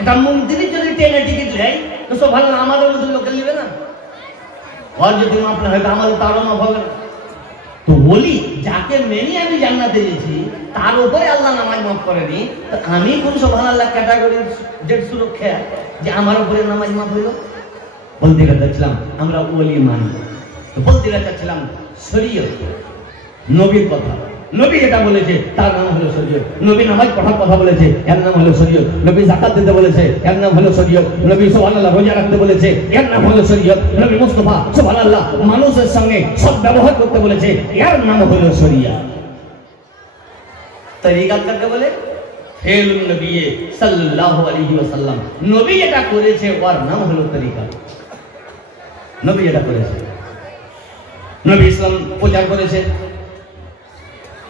এটা মন্দিরে যদি ট্রেনে টিকিট দেয় তো সব ভালো আমাদের মতো লোকের নেবে না, আর যদি মাফ না হয় আমাদের তারও মাফ হবে না। তো বলি যাকে মেনে আমি জান্নাতে গেছি তার উপরে আল্লাহ নামাজ মাফ করেনি, তো আমি কোন সুবহানাল্লাহ ক্যাটাগরির ডেট সুরক্ষা যে আমার উপরে নামাজ মাফ হইল? বলতে চাচ্ছিলাম আমরা ওলি মানি, তো বলতে চাচ্ছিলাম শরীয়ত নবীর কথা। নবী যেটা বলেছে তার নাম হলো শরীয়ত। নবী নামাজ পড়ার কথা বলেছে এর নাম হলো শরীয়ত। নবী যাকাত দিতে বলেছে এর নাম হলো শরীয়ত। নবী সুবহানাল্লাহ রোজা রাখতে বলেছে এর নাম হলো শরীয়ত। নবী মুস্তাফা সুবহানাল্লাহ মানুষের সঙ্গে সৎ ব্যবহার করতে বলেছে এর নাম হলো শরীয়ত। তরিকাত কাকে বলে? ফেলুন নবী সাল্লাল্লাহু আলাইহি ওয়াসাল্লাম, নবী যেটা করেছে ওর নাম হলো তরিকাত। নবী যেটা করেছে, নবী ইসলাম প্রচার করেছে,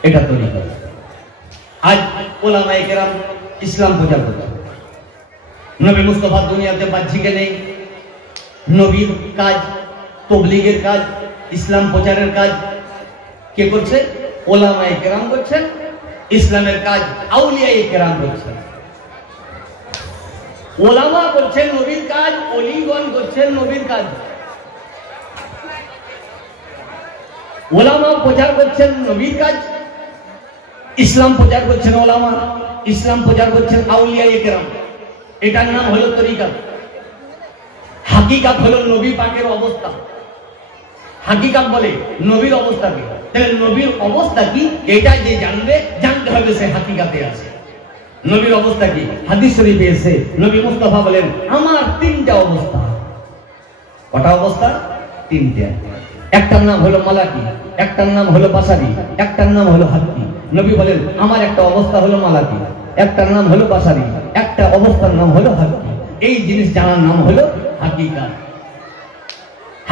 এটা তরিকাত। আজ উলামায়ে কেরাম ইসলাম প্রচার করছে। নবী মুস্তাফা দুনিয়াতে বাহ্যিকে নেই। নবীর কাজ, তাবলীগের কাজ, ইসলাম প্রচারের কাজ কে করছে? উলামায়ে কেরাম করছেন। ইসলামের কাজ আউলিয়ায়ে কেরাম করছেন। উলামা করছেন নবীর কাজ, ওলিগণ করছেন নবীর কাজ। উলামা প্রচার করছেন নবীর কাজ, ইসলাম প্রচার করছেন ওলামা, ইসলাম প্রচার করছেন আউলিয়ায়ে কেরাম। এটার নাম হলো তরিকাত। হাকিকাত হলো নবী পাকের অবস্থা। হাকিকাত বলে নবীর অবস্থা কি, তাহলে নবীর অবস্থা কি এটা যে জানবে, জানতে হবে সে হাকিকাতে আছে। নবীর অবস্থা কি হাদিস শরীফে এসে নবী মুস্তাফা বলেন আমার তিনটা অবস্থা। কটা অবস্থা? তিনটা। একটার নাম হলো মালাকি, একটার নাম হলো বাসারি, একটার নাম হলো হাক্কি। নবী বলেন আমার একটা অবস্থা হলো মালাকি, একটার নাম হলো বাসারি, একটা অবস্থার নাম হলো হাক্কি। এই জিনিস জানার নাম হলো হাকিকাত।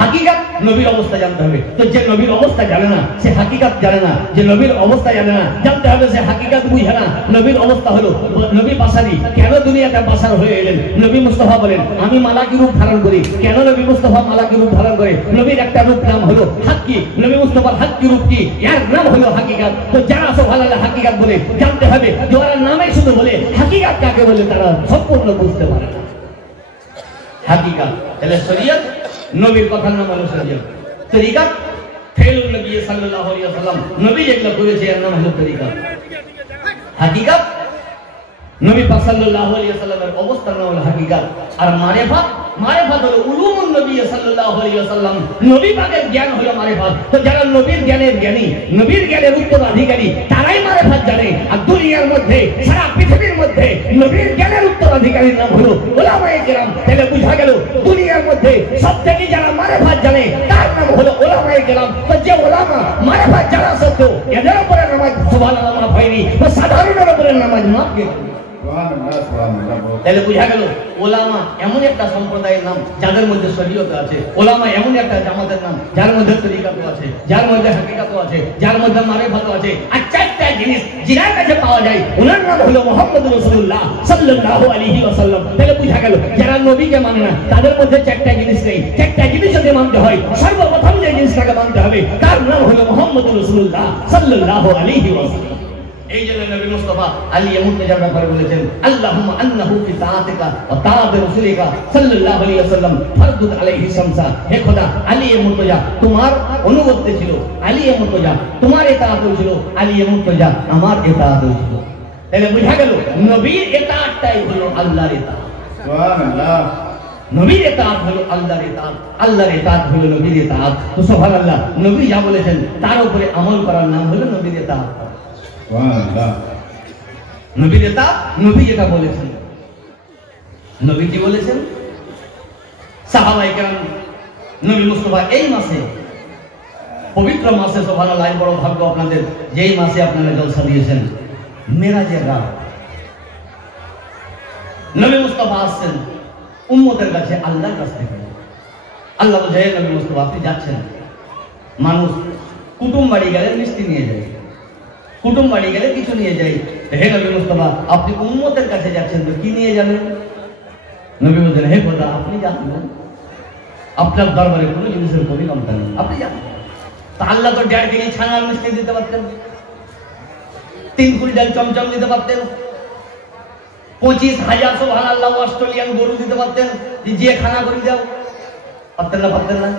হাকিকাত নবীর অবস্থা জানতে হবে। তো যে নবীর অবস্থা জানে না সে হাকিকাত জানে না, যে নবীর অবস্থা জানে না জানতে হবে সে হাকিকাত বুঝে না। নবীর অবস্থা হলো নবী বাসারি, কেন দুনিয়াতে বাসার হয়ে এলেন? নবী মুস্তাফা বলেন আমি মালাকি রূপ ধারণ করি, কেন নবী মুস্তাফা মালাকি রূপ ধারণ করে? নবীর একটা রূপ নাম হলো হাক্কি, নবী মুস্তাফার হাক্কি রূপ কি? এর নাম হলো হাকিকাত। তো যারা সুবহানাল্লাহ হাকিকাত বলে জানতে হবে, যারা নামে শুধু বলে হাকিকাত কাকে বলে তারা সম্পূর্ণ বুঝতে পারে না হাকিকাত। তাহলে শরীয়ত নবীর কথার নাম হলো শরীয়ত। তরিকাত ফেলুন নবী সাল্লাল্লাহু আলাইহি ওয়াসাল্লাম, নবী যেগুলো করেছে এর নাম হলো তরিকাত। হাকিকাত নবী পাক সাল্লাল্লাহু আলাইহি ওয়াসাল্লামের অবস্থার নাম হলো হাকিকাত। আর মারিফাত, মারিফাত হলো উলুমুন নবী সাল্লাল্লাহু আলাইহি ওয়াসাল্লাম, নবী পাকের জ্ঞান হলো মারিফাত। তো যারা নবীর জ্ঞানের জ্ঞানী, নবীর জ্ঞানের উত্তরাধিকারী তারাই মারিফাত জানে। আর দুনিয়ার মধ্যে সারা পৃথিবীর মধ্যে নবীর জ্ঞানের উত্তরাধিকারীর নাম হলো উলামায়ে কেরাম। তাহলে বুঝা গেল দুনিয়ার মধ্যে সবথেকে যারা মারিফাত জানে তার নাম হলো উলামায়ে কেরাম। তো যে উলামা মারিফাত জানা সত্ত্বেও এদের উপরে নামাজ সুবহানাল্লাহ মাফ হয়নি, তো সাধারণের উপরে নামাজ মাফ কেন? তাহলে বুঝা গেল ওলামা এমন একটা সম্প্রদায়ের নাম যাদের মধ্যে শরীয়ত আছে। ওলামা এমন একটা জামাতের নাম যার মধ্যে তরিকাত আছে, যার মধ্যে হাকিকাত আছে, যার মধ্যে মারিফাত আছে। আর চারটা জিনিস যার কাছে পাওয়া যায় ওনার নাম হলো মুহাম্মদুর রাসূলুল্লাহ সাল্লাল্লাহু আলাইহি ওয়াসাল্লাম। তাহলে বুঝা গেল যারা নবীকে মানে না তাদের মধ্যে চারটা জিনিস নেই। চারটা জিনিস যদি মানতে হয় সর্বপ্রথম যে জিনিসটাকে মানতে হবে তার নাম হলো মুহাম্মদুর রাসূলুল্লাহ সাল্লাল্লাহু আলাইহি ওয়াসাল্লাম। এই জন্য নবী মুস্তাফা আলী মুর্তজার ব্যাপারে বলেছেন আল্লাহুম্মা আন্নাহু ফি তাআতিকা ওয়া তাআতি রাসূলিকা সাল্লাল্লাহু আলাইহি ওয়াসাল্লাম ফারদুদ আলাইহি শামসা। হে খোদা আলী মুর্তজা তোমার অনুগত্য ছিল, আলী মুর্তজা তোমার ইতাআত ছিল, আলী মুর্তজা আমার ইতাআত ছিল। তাহলে বুঝা গেল নবীর ইতাআতটাই হলো আল্লাহর ইতাআত। সুবহানাল্লাহ। নবীর ইতাআত হলো আল্লাহর ইতাআত, আল্লাহর ইতাআত হলো নবীর ইতাআত। তো সুবহানাল্লাহ নবী যা বলেছেন তার উপরে আমল করার নাম হলো নবীর ইতাআত। নবীর ইতাআত, নবী যেটা বলেছেন, নবী কি বলেছেন? সাহাবায়ে কেরাম নবী মুস্তাফা এই মাসে, পবিত্র মাসে, সুবহানাল্লাহ বড় ভাগ্য আপনাদের যেই মাসে আপনারা জলসা দিয়েছেন, মেরাজের রাত নবী মুস্তাফা আসছেন উম্মতের কাছে আল্লাহর কাছ থেকে। আল্লাহ বলে নবী মুস্তাফা আপনি যাচ্ছেন, মানুষ কুটুম বাড়ি গেলে মিষ্টি নিয়ে যায়, কুটুম বাড়ি গেলে কিছু নিয়ে যাই। হে নবী মুস্তাফা আপনি উম্মতের কাছে যাচ্ছেন তো কি নিয়ে যাবেন? নবী বলেন হে খোদা আপনি জানেন, আপনার দরবারে কোনো জিনিসের কমি কমতা নেই, আপনি জানেন। আল্লাহ তো 1.5 কেজি ছানার মিষ্টি দিতে পারতেন, 3 কুইন্টাল চমচম দিতে পারতেন, 25,000 সুবহানাল্লাহ অস্ট্রেলিয়ান গরু দিতে পারতেন, যে খানা করে দাও, পারতেন না।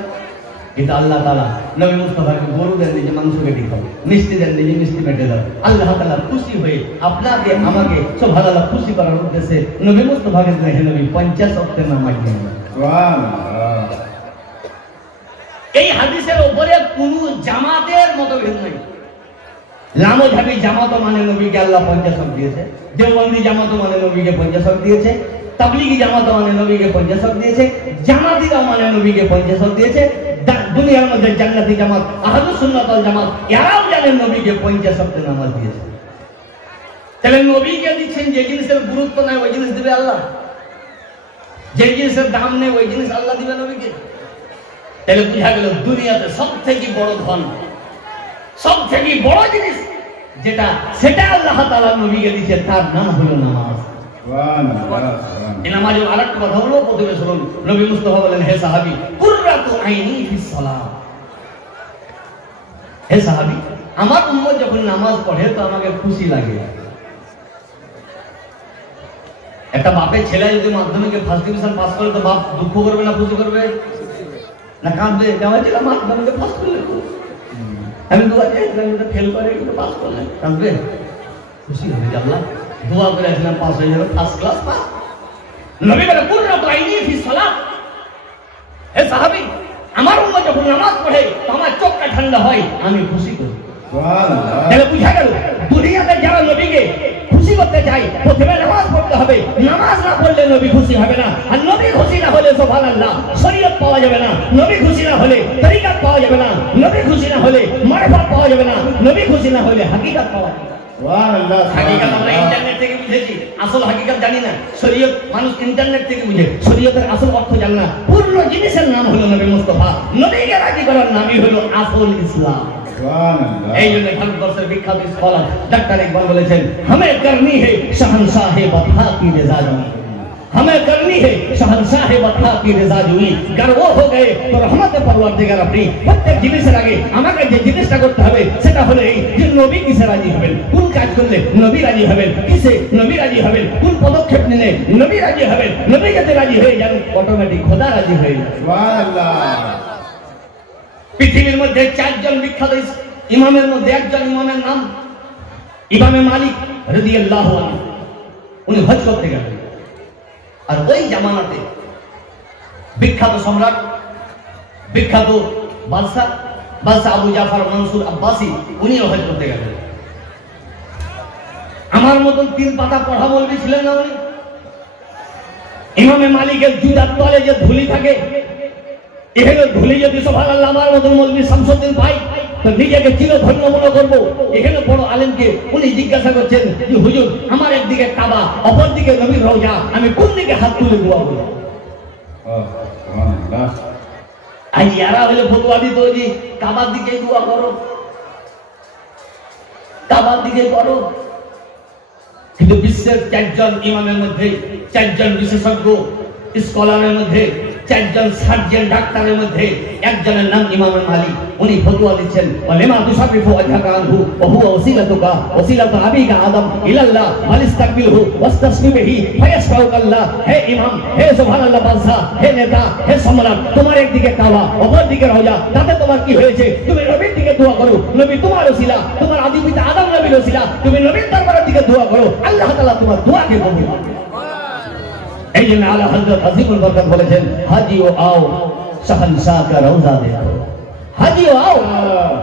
কিন্তু আল্লাহ তাআলা নবী মুস্তাফাকে গরু দেন যে মাংস কেটে খাও, মিষ্টি দেন যে মিষ্টি মেটে দাও। আল্লাহ তাআলা খুশি হয়ে আপনাকে আমাকে সুবহানাল্লাহ খুশি করার উদ্দেশ্যে নবী মুস্তাফাকে দেখে নবী 50 ওয়াক্তের নামাজ পড়েন। সুবহানাল্লাহ। এই হাদিসের উপরে কোন জামাতের মতভেদ নাই। লামোঝাবি জামাত মানে নবীকে আল্লাহ 50 ওয়াক্ত দিয়েছে, দেওবন্দি জামাত মানে নবীকে 50 ওয়াক্ত দিয়েছে, তাবলীগী জামাত মানে নবীকে 50 ওয়াক্ত দিয়েছে, জামাতিরা মানে নবীকে 50 ওয়াক্ত দিয়েছে। দুনিয়ার মধ্যে জান্নাতি জামাত, আহলুস সুন্নাত ওয়াল জামাত এরাও জানেন নবীকে 50 ওয়াক্তের নামাজ দিয়েছে। তাহলে নবীকে দিচ্ছেন, যে জিনিসের গুরুত্ব নাই ওই জিনিস দিবে আল্লাহ, যে জিনিসের দাম নেই ওই জিনিস আল্লাহ দিবে নবীকে। তাহলে বুঝা গেল দুনিয়াতে সবথেকে বড় ধন, সবথেকে বড় জিনিস যেটা, সেটা আল্লাহ তাআলা নবীকে দিয়েছে, তার নাম হলো নামাজ। নামাজের আরেকটা কথা হলো, প্রথমে শুনুন, নবী মুস্তাফা বলেন, হে সাহাবী, কুররাতু আইনি ফিস সালাহ। হে সাহাবী, আমার উম্মত যখন নামাজ পড়ে তো আমাকে খুশি লাগে। একটা বাপের ছেলে যদি মাধ্যমিকে ফার্স্ট ডিভিশন পাস করে তো বাপ দুঃখ করবে না খুশি করবে না কাঁদবে? আমার ছেলে মাধ্যমিকে পাস করলে, আমি দোয়া চাইছিলাম ফেল করে কিন্তু পাস করলেন, কাঁদবে? খুশি হবে যে আল্লাহ দোয়া করে আসলাম পাস হয়ে যাবে, ফার্স্ট ক্লাস পাস। নবী বলে কুররাতু আইনি ফিস সালাত। হে সাহাবী, আমার উম্মত যখন নামাজ পড়ে তো আমার চোখটা ঠান্ডা হয়, আমি খুশি করি। সুবহানাল্লাহ। তাহলে বুঝা গেল দুনিয়াতে যারা নবীকে খুশি করতে চাই প্রথমে নামাজ পড়তে হবে। নামাজ না পড়লে নবী খুশি হবে না, আর নবী খুশি না হলে সুবহানাল্লাহ শরীয়ত পাওয়া যাবে না, নবী খুশি না হলে তরিকাত পাওয়া যাবে না, নবী খুশি না হলে মারফত পাওয়া যাবে না, নবী খুশি না হলে হাকিকত পাওয়া যাবে না। সুবহানাল্লাহ। হাকিকত আমরা ইন্টারনেট থেকে বুঝেছি, আসল হাকিকত জানি না। শরীয়ত মানুষ ইন্টারনেট থেকে বুঝে, শরীয়তের আসল অর্থ জানে না। পূর্ণ জিনিসের নাম হলো নবী মুস্তাফা, নবীকে রাজি করার নামই হলো আসল ইসলাম। এই জন্য ভারতবর্ষের বিখ্যাত স্কলার ডক্টর ইকবাল বলেছেন, हमें करनी है शहंशाह वफा की रज़ा जुई, हमें करनी है शहंशाह वफा की रज़ा जुई। अगर वो हो गए तो रहमत परवरदिगार अपनी। প্রত্যেক জিনিসের আগে আমাকে যে জিনিসটা করতে হবে সেটা হলো এই যে নবী কিসে রাজি হবেন, কোন কাজ করলে নবী রাজি হবেন, কিসে নবী রাজি হবেন, কোন পদক্ষেপ নিলে নবী রাজি হবেন। নবী যদি রাজি হয়ে যান অটোমেটিক খোদা রাজি হয়ে যাবে। সুবহানাল্লাহ। পৃথিবীর মধ্যে 4 জন বিখ্যাত ইমামের মধ্যে একজন ইমামের নাম ইমামে মালিক রাদিয়াল্লাহু আনহু। উনি হজ করতে গেলেন, আর ওই জামানাতে বিখ্যাত সম্রাট, বিখ্যাত বাদশা আবু জাফর মনসুর আব্বাসী, উনিও হজ করতে গেলেন। আমার মতন 3 পাতা পড়া বলবি ছিলেন না উনি। ইমামে মালিকের জুতার তলে যে ধুলি থাকে, এখানে ধুলি যদি সুবহানাল্লাহ আমার মতন মৌলভী শামসুদ্দিন পাই তো নিজেকে চিরধন্য মনে করবো। এখানে বড় আলেমকে উনি জিজ্ঞাসা করছেন যে হুজুর, আমার একদিকে কাবা, অপর দিকে নবীর রওজা, আমি কোন দিকে হাত তুলে দোয়া করব? আর ইয়ারা হলে ফতোয়া দিত যে কাবার দিকে দোয়া করো, কাবার দিকে করো। কিন্তু বিশ্বের 4 জন ইমামের মধ্যে, 4 জন বিশেষজ্ঞ স্কলারের মধ্যে, 4 জন সার্জন ডাক্তারের মধ্যে একজনের নাম ইমাম মালিক। উনি ফতোয়া দিচ্ছেন, ওয়ালিমা তুশারিফু ওয়াজহাকা আনহু ওয়া হুয়া ওয়াসিলাতুকা ওয়াসিলাতু আবিকা আদম ইলাল্লাহ ওয়ালিস্তাকবিলহু ওয়াস্তাসমিহি ফায়াসফাউকাল্লাহ। হে ইমাম, হে সুবহানাল্লাহ বাদশা, হে নেতা, হে সম্রাট, তোমার একদিকে কাবা, অপর দিকে রওজা, তাতে তোমার কি হয়েছে? তুমি নবীর দিকে দোয়া করো, নবী তোমার ওসিলা, তোমার আদি পিতা আদম নবীর ওসিলা, তুমি নবীর দরবারের দিকে দোয়া করো, আল্লাহ তাআলা তোমার দোয়াকে কবুল করবেন। এই জন্য আলা হযরত আজিমুল বরকত বলেছেন, হাজিও आओ शहंशाह का रौजा देखो। हाजिओ आओ,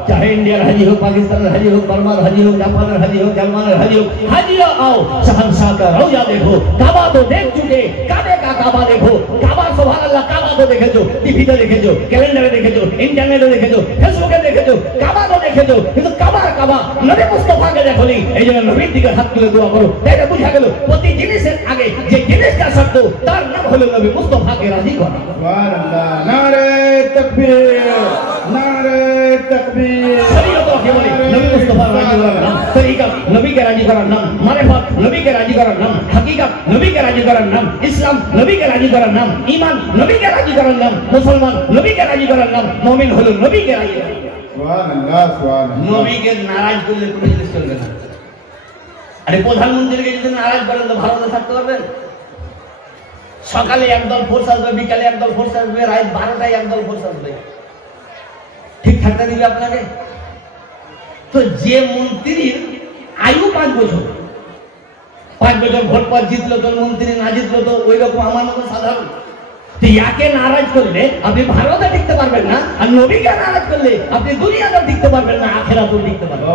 चाहे इंडिया हाजी हो, पाकिस्तान हाजी हो, बर्मा हाजी हो, जापान हाजी हो, जर्मन हाजी हो, हाजिओ आओ शहंशाह का रौजा देखो। काबा तो देख चुके, काबे का काबा देखो। काबा सुबहानाल्लाह, काबा तो देखेছো, টিভিতে দেখেছো, ক্যালেন্ডারে দেখেছো, ইন্টারনেটে দেখেছো, ফেসবুকে দেখেছো, কাবা তো দেখেছো, কিন্তু কাবার কাবা নবী মুস্তাফাকে দেখোনি। এই জন্য নবীর দিকে হাত তুলে দোয়া করো। এটা বুঝা গেল প্রতি জিনিসের আগে যে জিনিসটা শর্ত, তার নাম হলো নবী মুস্তাফাকে রাজি করা। সুবহানাল্লাহ। নারে তাকবীর, নারে তাকবীর। শরীয়ত কি বলে? নবী মুস্তাফা রাজি করার নাম, তরিকা নবীকে রাজি করার নাম, মারিফত নবীকে রাজি করার নাম, হাকিকত নবীকে রাজি করার নাম, ইসলাম নবীকে রাজি করার নাম, ঈমান নবীকে রাজি করার নাম, মুসলমান নবীকে রাজি করার নাম, মুমিন হলো নবীকে রাজি করার নাম। নবীকে নারাজ করলে কোনো জিনিস চলবে না। আরে প্রধানমন্ত্রীকে যদি নারাজ করেন তো ভারতে থাকতে পারবেন? সকালে একদল ফোর্স আসবে, বিকালে একদল ফোর্স আসবে, রাত 12টায় একদল ফোর্স আসবে, ঠিক থাকতে দিবে আপনাকে? তো যে মন্ত্রীর আয়ু 5 বছর, 5 বছর ভোট পর জিতলো তো মন্ত্রী, না জিতলো তো ওই রকম আমার মতো সাধারণ। তো ইয়াকে নারাজ করলে আপনি ভারতে টিকতে পারবেন না, আর নবীকে নারাজ করলে আপনি দুনিয়াতে টিকতে পারবেন না, আখিরাতেও টিকতে পারবেন।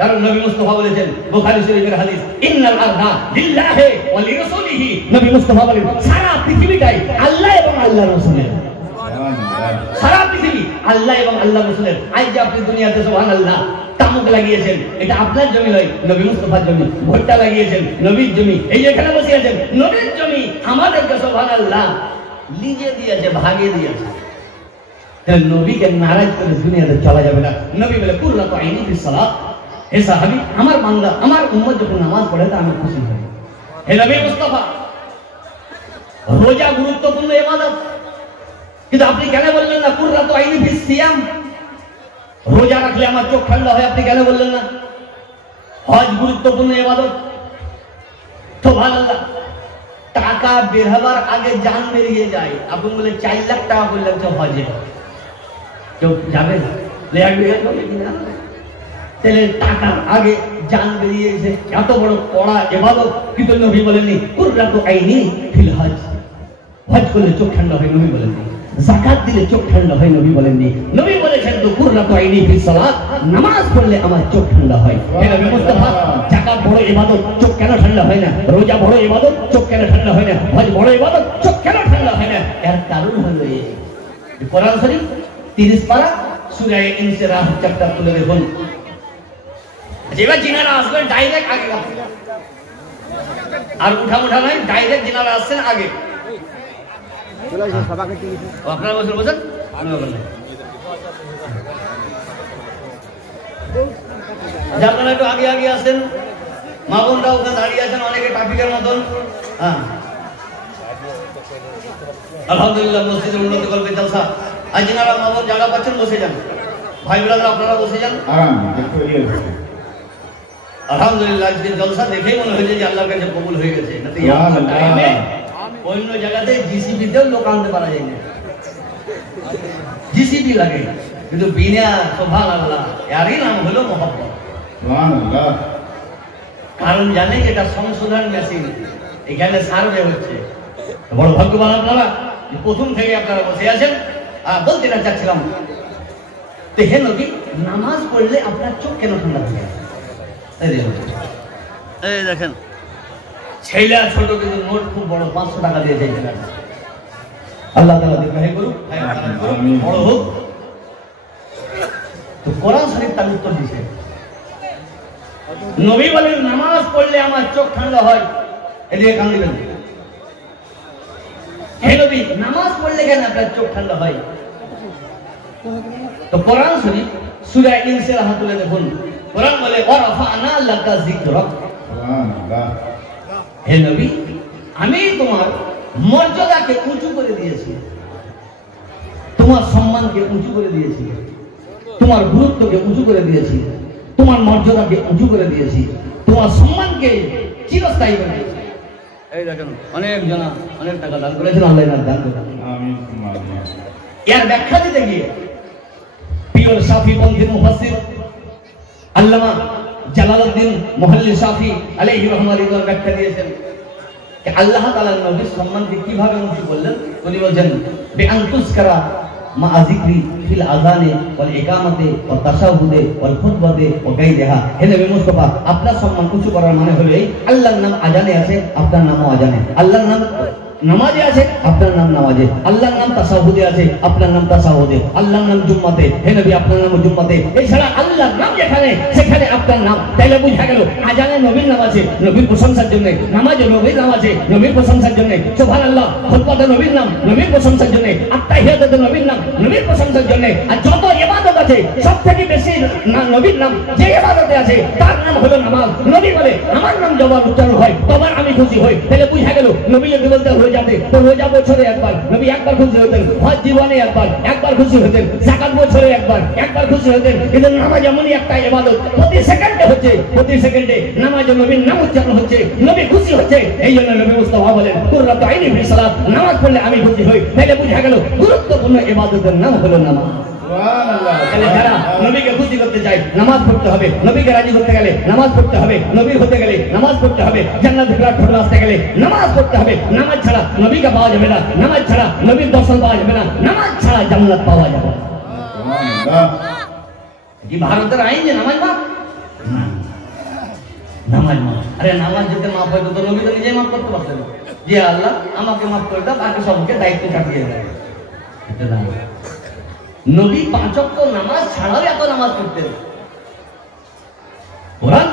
কারণ নবী মুস্তাফা বলেছেন, বুখারী শরীফের হাদিস, ইন্নাল আরদা লিল্লাহি ওয়া লিরাসূলিহি। নবী মুস্তাফা বলেন সারা পৃথিবীটাই আল্লাহ এবং আল্লাহর রাসূলের। সারা পৃথিবী আল্লাহ এবং আল্লাহর রাসূলের। আজ যে আপনি দুনিয়াতে সুবহানাল্লাহ তামুক লাগিয়েছেন, এটা আপনার জমি নয়, নবী মুস্তাফার জমি। ভুট্টা লাগিয়েছেন, নবীর জমি। এই যেখানে বসে আছেন, নবীর জমি। আমাদেরকে সুবহানাল্লাহ লিজে দিয়েছে, ভাগে দিয়েছে। তাহলে নবীকে নারাজ করে দুনিয়াতে চলা যাবে না। নবী বলে কুররাতু আইনি ফিস সালাত। হে সাহাবী, আমার বান্দা, আমার উম্মত যখন নামাজ পড়ে তা আমি খুশি হই। হে নবী মুস্তাফা, রোজা গুরুত্বপূর্ণ ইবাদত, কিন্তু আপনি কেন বললেন না কুররাতু আইনি ফিস সিয়াম? রোজা রাখলে আমার চোখ ঠান্ডা হয়, আপনি কেন বললেন না? হজ গুরুত্বপূর্ণ ইবাদত। সুবহানাল্লাহ, টাকা বের হবার আগে জান বেরিয়ে যায়। আপনি বলে 4 লাখ টাকা বললেন তো হজে, কেউ যাবে না? তাহলে টাকার আগে জান বেরিয়েছে, এত বড় কড়া ইবাদত, কিন্তু নবী বলেননি কুররাতু আইনি ফিল হজ। হজ করলে চোখ ঠান্ডা হয়, নবী বলেননি। যাকাত দিলে চোখ ঠান্ডা হয়, নবী বলেননি। নবী বলেছেন তো কুররাতু আইনি ফিস সালাত, নামাজ পড়লে আমার চোখ ঠান্ডা হয়। হে নবী মুস্তাফা, যাকাত বড় ইবাদত, চোখ কেন ঠান্ডা হয় না? রোজা বড় ইবাদত, চোখ কেন ঠান্ডা হয় না? হজ বড় ইবাদত, চোখ কেন ঠান্ডা হয় না? এর কারণ হলো এই কোরআন শরীফ 30 পারা সূরা ইনশিরাহ চ্যাপ্টার খুলে দেখুন। যেবার জিনারা আসবেন ডাইরেক্ট আগে আসবেন, আর উঠা নাই, ডাইরেক্ট জিনারা আসছেন আগে। আপনারা বসে বসেন, আপনারা একটু আগে আগে আসেন। মা বোনরা ওখানে দাঁড়িয়ে আছেন অনেকে ট্রাফিকের মতন। হ্যাঁ, আলহামদুলিল্লাহ মসজিদের উন্নতি করবে জলসা। আর যিনারা মা বোন জায়গা পাচ্ছেন বসে যান, ভাই ব্রাদার আপনারা বসে যান। আলহামদুলিল্লাহ আজকে জলসা দেখেই মনে হয়েছে যে আল্লাহর কাছে কবুল হয়ে গেছে। অন্য জায়গাতে জিসিবিতেও লোক আনতে পারা যায় না, জিসিবি লাগে, কিন্তু বিনা সুবহানাল্লাহ এরই নাম হলো মহব্বত। কারণ জানে এটা সংশোধন মেশিন, এখানে সার্ভে হচ্ছে। বড় ভাগ্যবান আপনারা, প্রথম থেকে আপনারা বসে আছেন। বলতে না চাচ্ছিলাম, তো হে নবী, নামাজ পড়লে আপনার চোখ কেন ঠান্ডা হয়ে যায়? এই দেখেন, ছেলে ছোট কিন্তু নোট খুব বড়, 500 টাকা দিয়ে চাইছেন। আল্লাহ তাআলা দীর্ঘায়ু করুক, বড় হোক। তো কোরআন শরীফ তার উত্তর দিছে। নবী বলেন নামাজ পড়লে আমার চোখ ঠান্ডা হয়। এদিকে কান দিবেন। হে নবী, নামাজ পড়লে কেন আপনার চোখ ঠান্ডা হয়? তো কোরআন শরীফ সূরা ইনশিরাহ তুলে দেখুন। কোরআন বলে ওয়ারাফা'না লাকা যিকরাক। সুবহানাল্লাহ, হে নবী, আমি তোমার মর্যাদাকে উঁচু করে দিয়েছি, তোমার সম্মানকে উঁচু করে দিয়েছি, তোমার গুরুত্বকে উঁচু করে দিয়েছি, তোমার মর্যাদাকে উঁচু করে দিয়েছি, তোমার সম্মানকে চিরস্থায়ী করে দিয়েছি। এই দেখেন, অনেক জনা অনেক টাকা দান করেছেন, আল্লাহ দান করুন। আমিন। এর ব্যাখ্যা দিতে গিয়ে পিওর শাফি পন্থীর মুফাসসির আল্লামা জালালউদ্দিন মুহাল্লিল শাফি আলাইহি রাহমাতুল্লাহ ব্যাখ্যা দিয়েছেন যে আল্লাহ তাআলা নবীর সম্মানকে কিভাবে উঁচু করলেন। উনি বলেন বিআন তুযকারা মা যিকরি ফিল আযানে ওয়াল ইকামাতে ওয়া তাশাহুদে ওয়াল খুতবাতে ওয়া গায়রিহা। হে নবী মুস্তাফা, আপনার সম্মান উঁচু করার মানে হলো এই, আল্লাহর নাম আযানে আছে, আপনার নামও আযানে। আল্লাহর নাম নামাজে আছে, আপনার নাম নামাজে। আল্লাহর নাম তাশাহুদে আছে, আপনার নাম তাশাহুদে। আল্লাহর নাম জুম্মাতে, হে নবী আপনার নাম জুম্মাতে। এছাড়া আল্লাহর নাম যেখানে সেখানে আপনার নাম। তাইলে বুঝা গেল আযানে নবীর নাম আছে, নবীর প্রশংসার জন্য। নামাজে নবীর নাম আছে, নবীর প্রশংসার জন্য। সুবহানাল্লাহ, খুতবাতে নবীর নাম, নবীর প্রশংসার জন্য। আত্তাহিয়াতে নবীর নাম, নবীর প্রশংসার জন্য। আর যত ইবাদত আছে সবথেকে বেশি নবীর নাম যে ইবাদতে আছে তার নাম হলো নামাজ। নবী বলে আমার নাম যখন উচ্চারণ হয় তখন আমি খুশি হই। তাহলে বুঝা গেল নবী যদি বলতে রোজাতে, তো রোজা বছরে একবার, নবী একবার খুশি হতেন, হজ জীবনে একবার খুশি হতেন, যাকাত বছরে একবার খুশি হতেন। কিন্তু নামাজ এমনই একটা ইবাদত, প্রতি সেকেন্ডে হচ্ছে, প্রতি সেকেন্ডে নামাজ নবীর নাম উচ্চারণ হচ্ছে, নবী খুশি হচ্ছে। এই জন্য নবী মুস্তাফা বলেন কুররাতু আইনি ফি সালাত, নামাজ পড়লে আমি খুশি হই। তাহলে বুঝা গেল গুরুত্বপূর্ণ ইবাদতের নাম হলো নামাজ। তাহলে যারা নবীকে খুশি করতে চায় নামাজ পড়তে হবে, নবীকে রাজি করতে গেলে নামাজ পড়তে হবে, নবীর হতে গেলে নামাজ পড়তে হবে, জান্নাতের প্ল্যাটফর্মে আসতে গেলে নামাজ পড়তে হবে। নামাজ ছাড়া নবীকে পাওয়া যাবে না, নামাজ ছাড়া নবীর দর্শন পাওয়া যাবে না, নামাজ ছাড়া জান্নাত পাওয়া যাবে না। কি ভারতের আইন যে নামাজ মাফ? নামাজ মাফ? আরে নামাজ যদি মাফ হয় তো নবী তো নিজেই মাফ করতে পারতেন, যে আল্লাহ আমাকে মাফ করে দাও, বাকি সবকে দায়িত্ব চাপিয়ে দেয়। নবী 5 ওয়াক্ত নামাজ ছাড়াও এত নামাজ পড়তেন। কোরআন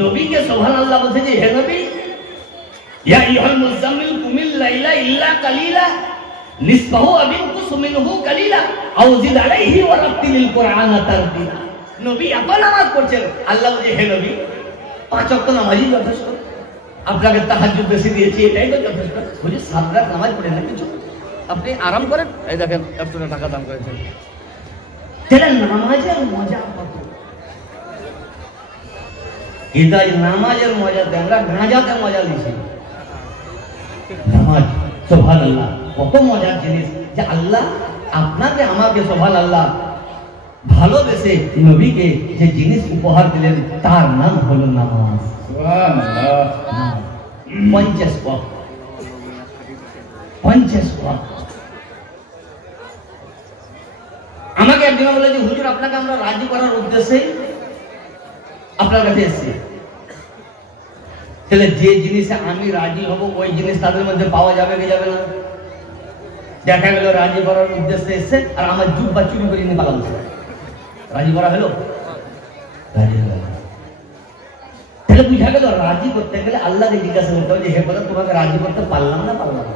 নবীকে সুবহানাল্লাহ বলছে যে হে নবী, ইয়া আইয়ুহাল মুযাম্মিল কুমিল লাইলা ইল্লা কালিলা নিসফাহু আও ইনকুস মিনহু কালিলা আও জিদ আলাইহি ওয়া রাত্তিলিল কুরআনা তারতিলা। নবী এত নামাজ পড়ছেন, আল্লাহ বলছে হে নবী 5 ওয়াক্ত নামাজই যথেষ্ট, আপনাকে তাহাজ্জুদ বেশি দিয়েছি এটাই তো যথেষ্ট। বুঝি 7 রাত নামাজ পড়ে না কিছু, আপনি আরাম করেন। এই দেখেন এত টাকা দাম করেছেন। তাহলে নামাজের মজা কত, এটাই নামাজের মজাতে আমরা গাঁজাতে মজা দিছি। নামাজ সুবহানাল্লাহ কত মজার জিনিস, যে আল্লাহ আপনাকে আমাকে সুবহানাল্লাহ ভালোবেসে নবীকে যে জিনিস উপহার দিলেন তার নাম হলো নামাজ। সুবহানাল্লাহ 50 ওয়াক্ত, 50 ওয়াক্ত। আমাকে একজন বলে যে হুজুর আপনাকে আমরা রাজি করার উদ্দেশ্যে আপনার কাছে এসেছি। তাহলে যে জিনিসে আমি রাজি হব ওই জিনিস তাদের মধ্যে পাওয়া যাবে কি যাবে না? দেখা গেল রাজি করার উদ্দেশ্যে এসছে আর আমার জুব্বা চুরি করে নিয়ে পালাচ্ছে, রাজি করা হলো? রাজি হলো। তাহলে বুঝা গেল রাজি করতে গেলে আল্লাহকে জিজ্ঞাসা করতে হবে যে হে কথা তোমাকে রাজি করতে পারলাম না পারলাম না।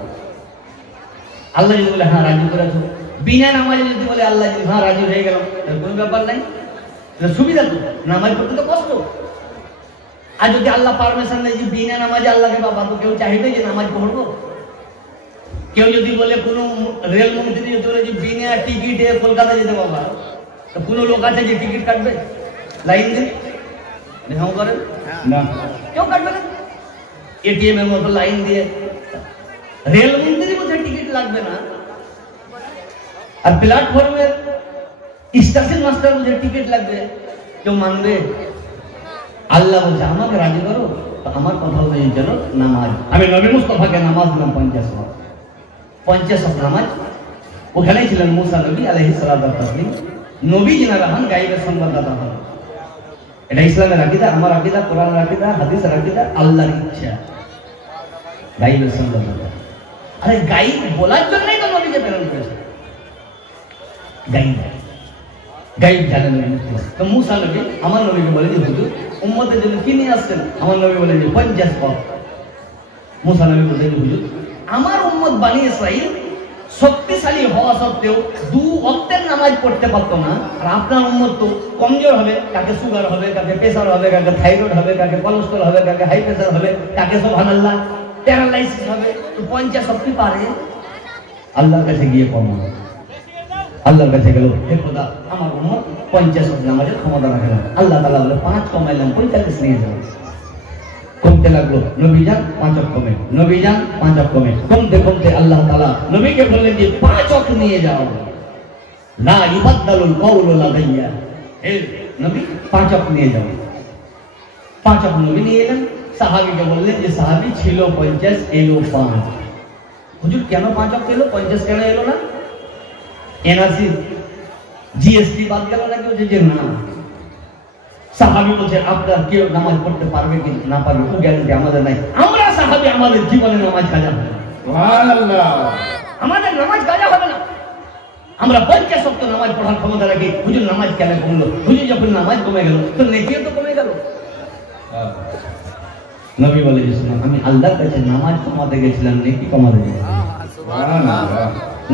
আল্লাহ যদি বলে হ্যাঁ রাজি করেছো, বিনা নামাজে যদি বলে আল্লাহ যদি হ্যাঁ রাজি হয়ে গেলাম, কোনো ব্যাপার নাই, সুবিধা তো। নামাজ পড়তে তো কষ্ট, আর যদি আল্লাহ পারমিশন নেই যে বিনা নামাজে আল্লাহকে বাবা তো কেউ চাইবে যে নামাজ পড়বো। কেউ যদি বলে কোনো রেল মন্ত্রী যদি বলে যে বিনা টিকিটে কলকাতা যেতে বাবা, তো কোনো লোক আছে যে টিকিট কাটবে লাইন দিয়ে? হ্যাঁ করেন না, কেউ কাটবে না। এটিএম এর মতো লাইন দিয়ে রেল মন্ত্রী বলছে টিকিট লাগবে না, আর প্ল্যাটফর্মের স্টেশন মাস্টার বলছে টিকিট লাগবে, কেউ মানবে? আল্লাহ বলছে আমাকে রাজি করো, তো আমার কথা অনুযায়ী চলো নামাজ। আমি নবী মুস্তাফাকে নামাজ দিলাম 50 ওয়াক্ত, 50 ওয়াক্ত নামাজ। ওখানেই ছিলেন মুসা নবী আলাইহিস সালাতু ওয়াস তাসলিম। নবী যিনারা হন গায়বের সংবাদদাতা হন। এটা ইসলামের আকীদা, আমার আকীদা, কোরআনের আকীদা, হাদিসের আকীদা, আল্লাহর ইচ্ছা, গায়বের সংবাদদাতা। আরে গায়ব বলার জন্যই তো নবীকে প্রেরণ করেছে। গায়ব জানেন না। তো মুসা নবী আমার নবীকে বলে যে হুজুর উম্মতের জন্য কি নিয়ে আসছেন? আমার নবী বলে যে 50 ওয়াক্ত। মুসা নবী বলে যে হুজুর আমার উম্মত বনি ইসরাইল শক্তিশালী হওয়া সত্ত্বেও 2 ওয়াক্তের নামাজ পড়তে পারতো না, আর আপনার উম্মত তো কমজোর হবে, কাকে সুগার হবে, কাকে প্রেসার হবে, কাকে থাইরয়েড হবে, কাকে কোলেস্টেরল হবে, কাকে হাই প্রেসার হবে, কাকে সুবহানাল্লাহ প্যারালাইসিস হবে। তো 50 ওয়াক্ত পারে? আল্লাহর কাছে গিয়ে কমানো। আল্লাহর কাছে গেল, হে খোদা আমার উম্মত 50 ওয়াক্ত নামাজের ক্ষমতা রাখে না। আল্লাহ তাআলা বলে 5 কমাইলাম, 45 নিয়ে যাও। কমতে লাগলো, নবী যান 5 ওয়াক্ত কমে, নবী যান 5 ওয়াক্ত কমে, কমতে কমতে আল্লাহ তাআলা নবীকে বললেন যে 5 ওয়াক্ত নিয়ে যাও। লা ইবাদদালুল কওলু লাদাইয়া, হে নবী 5 ওয়াক্ত নিয়ে যাও। 5 ওয়াক্ত নবী নিয়ে এলেন। সাহাবীকে বললেন যে সাহাবী ছিল 50, এলো 5। হুজুর কেন 5 ওয়াক্ত এলো, 50 কেন এলো না? এনআরসি জিএসটি বাদ গেল নাকি? বলছে যে না। সাহাবী বলছে আপনার কেউ নামাজ পড়তে পারবে কি না পারবে ও গ্যারান্টি আমাদের নাই। আমরা সাহাবী আমাদের জীবনে নামাজ কাজা হবে না। সুবহানাল্লাহ, আমাদের নামাজ কাজা হবে না। আমরা 50 ওয়াক্ত নামাজ পড়ার ক্ষমতা রাখি। হুজুর নামাজ কেন কমলো? হুজুর যখন নামাজ কমে গেল তো নেকিও তো কমে গেল। নবী বলে যে শুনুন, আমি আল্লাহর কাছে নামাজ কমাতে গেছিলাম, নেকি কমাতে গেছিলাম। সুবহানাল্লাহ।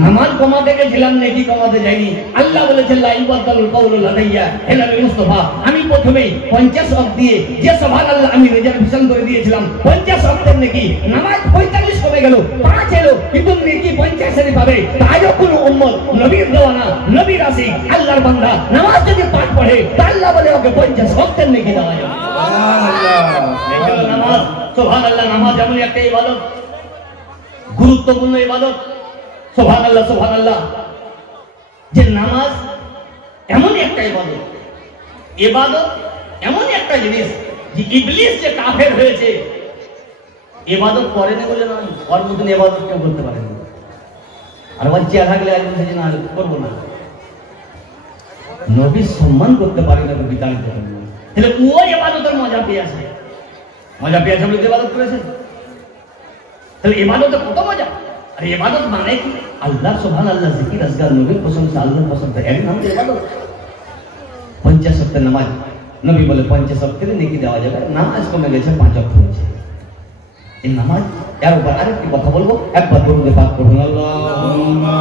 নামাজ কমাতে গেছিলাম, নেকি কমাতে যাইনি। আল্লাহ বলেছেন লা ইবাদাতুল কাউলু লাদাইয়া, হে নবী মুস্তাফা আমি প্রথমেই 50 ওয়াক্ত দিয়ে যে সুবহানাল্লাহ আমি রিজার্ভেশন করে দিয়েছিলাম 50 ওয়াক্তের নেকি, নামাজ 45 কমে গেল, 5 এলো, কিন্তু নেকি 50 এরই পাবে। তাইও কোন উম্মত নবীর দেওয়ানা, নবীর আসি আল্লাহর বান্দা নামাজ যদি 5 পড়ে তা আল্লাহ বলে ওকে 50 ওয়াক্তের নেকি দেওয়া যাবে। সুবহানাল্লাহ। এই হলো নামাজ। সুবহানাল্লাহ। নামাজ এমন একটা ইবাদত, গুরুত্বপূর্ণ ইবাদত। সুবহানাল্লাহ সুবহানাল্লাহ। যে নামাজ এমন একটা ইবাদত, ইবাদত এমন একটা জিনিস যে ইবলিস যে কাফের হয়েছে ইবাদত করেনি বলে নয়, ওর মতন ইবাদত কেউ করতে পারে না। আর ওর চেয়ে থাকলে একজন যে না করবো না, নবীর সম্মান করতে পারে না তো বিতাড়িত করবে। তাহলে ওই ইবাদতের মজা পেয়েছে, মজা পেয়েছে বলে ইবাদত করেছে। তাহলে ইবাদতে কত মজা। আর ইবাদত মানে কি? আল্লাহ সুবহানাল্লাহ, জিকির, আজকার, নবীর প্রশংসা, আল্লাহর প্রশংসা, এর নাম ইবাদত। 50 ওয়াক্তের নামাজ, নবী বলে 50 ওয়াক্তের নেকি দেওয়া যাবে। নামাজ কমে গেছে, 5 ওয়াক্ত হয়েছে। এই নামাজ এর উপর আরেকটি কথা বলবো, একবার দরুদ পাক করুন আল্লাহুম্মা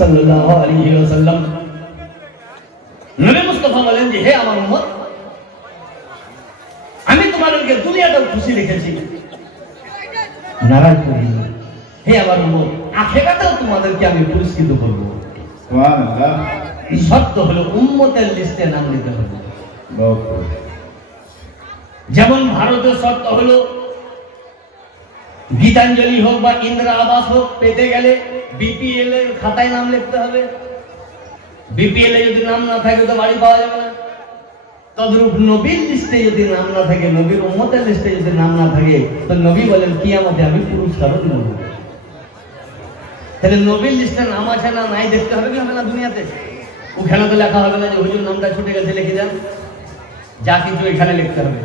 সাল্লাল্লাহু আলাইহি ওয়াসাল্লাম। নবী মুস্তাফা বলেন যে হে আমার উম্মত, আমি তোমাদেরকে দুনিয়াটাও খুশি রেখেছি, নারাজ করিনি। হে আমার উম্মত, আখিরাতেও তোমাদেরকে আমি পুরস্কৃত করব। সুবহানাল্লাহ। শর্ত হলো উম্মতের লিস্টে নাম নিতে হবে। যেমন ভারতের শর্ত হলো গীতাঞ্জলি হোক বা ইন্দিরা আবাস হোক পেতে গেলে বিপিএল এর খাতায় নাম লিখতে হবে। বিপিএল এ যদি নাম না থাকে তো বাড়ি পাওয়া যাবে না। তদ্রূপ নবীর লিস্টে যদি নাম না থাকে, নবীর উম্মতের লিস্টে যদি নাম না থাকে, তো নবী বলেন কিয়ামতে আমি পুরস্কারও দেব। তাহলে নবীর লিস্টে নাম আছে না নাই দেখতে হবে কি হবে না দুনিয়াতে? ওখানে তো লেখা হবে না যে হুজুর নামটা ছুটে গেছে লিখে যান, যা কিছু এখানে লিখতে হবে।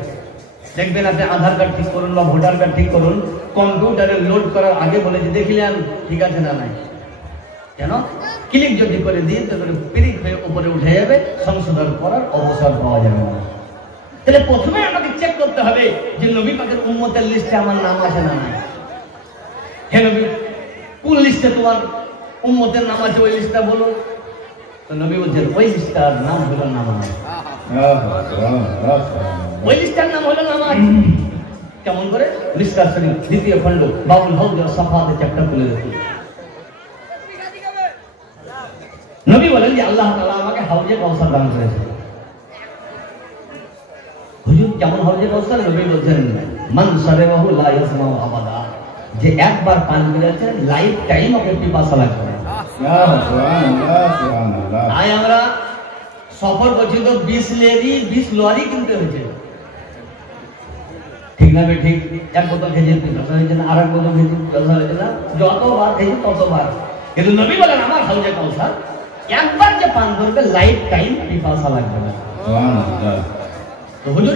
দেখবেন আপনি আধার কার্ড ঠিক করুন বা ভোটার কার্ড ঠিক করুন, কম্পিউটারে লোড করার আগে বলে যে দেখিলেন ঠিক আছে না নাই, কেন ক্লিক যদি করে দিই তাহলে ক্লিক হয়ে উপরে উঠে যাবে, সংশোধন করার অবসর পাওয়া যাবে না। তাহলে প্রথমে আমাকে চেক করতে হবে যে নবী পাকের উম্মতের লিস্টে আমার নাম আছে না নাই। হে নবী, কোন লিস্টে তোমার উম্মতের নাম আছে ওই লিস্টটা বলো। তো নবী বলছেন ওই লিস্টটার নাম হলো নামাজ। ওই লিস্টটার নাম হলো নামাজ। কেমন করে? মিশকাত শরীফ 2য় খণ্ড বাবুল হাউজ সাফাতে চ্যাপ্টার খুলে দেখুন। নবী বলেন যে আল্লাহ তাআলা আমাকে হাউজে কাউসার দান করেছে। হুজুর কেমন হাউজে কাউসার? নবী বলেন মান শারাবাহু লা ইয়াসমাউ আবাদা, যে একবার পান করেছে লাইফ টাইম ওকে পিপাসা লাগবে না। সুবহানাল্লাহ সুবহানাল্লাহ। তাই আমরা সফর করছি তো 20 লরি কিনতে হয়েছে, ঠিক না? ঠিক। এক বোতল খেয়েছি পিপাসা হয়েছে না, আর এক বোতল খেয়েছি পিপাসা হয়েছে না, যতবার খেয়েছি ততবার। কিন্তু নবী বলেন আমার হাউজে কাউসার একবার যে পান করবে লাইফ টাইম পিপাসা লাগবে না। সুবহানাল্লাহ। তো হুজুর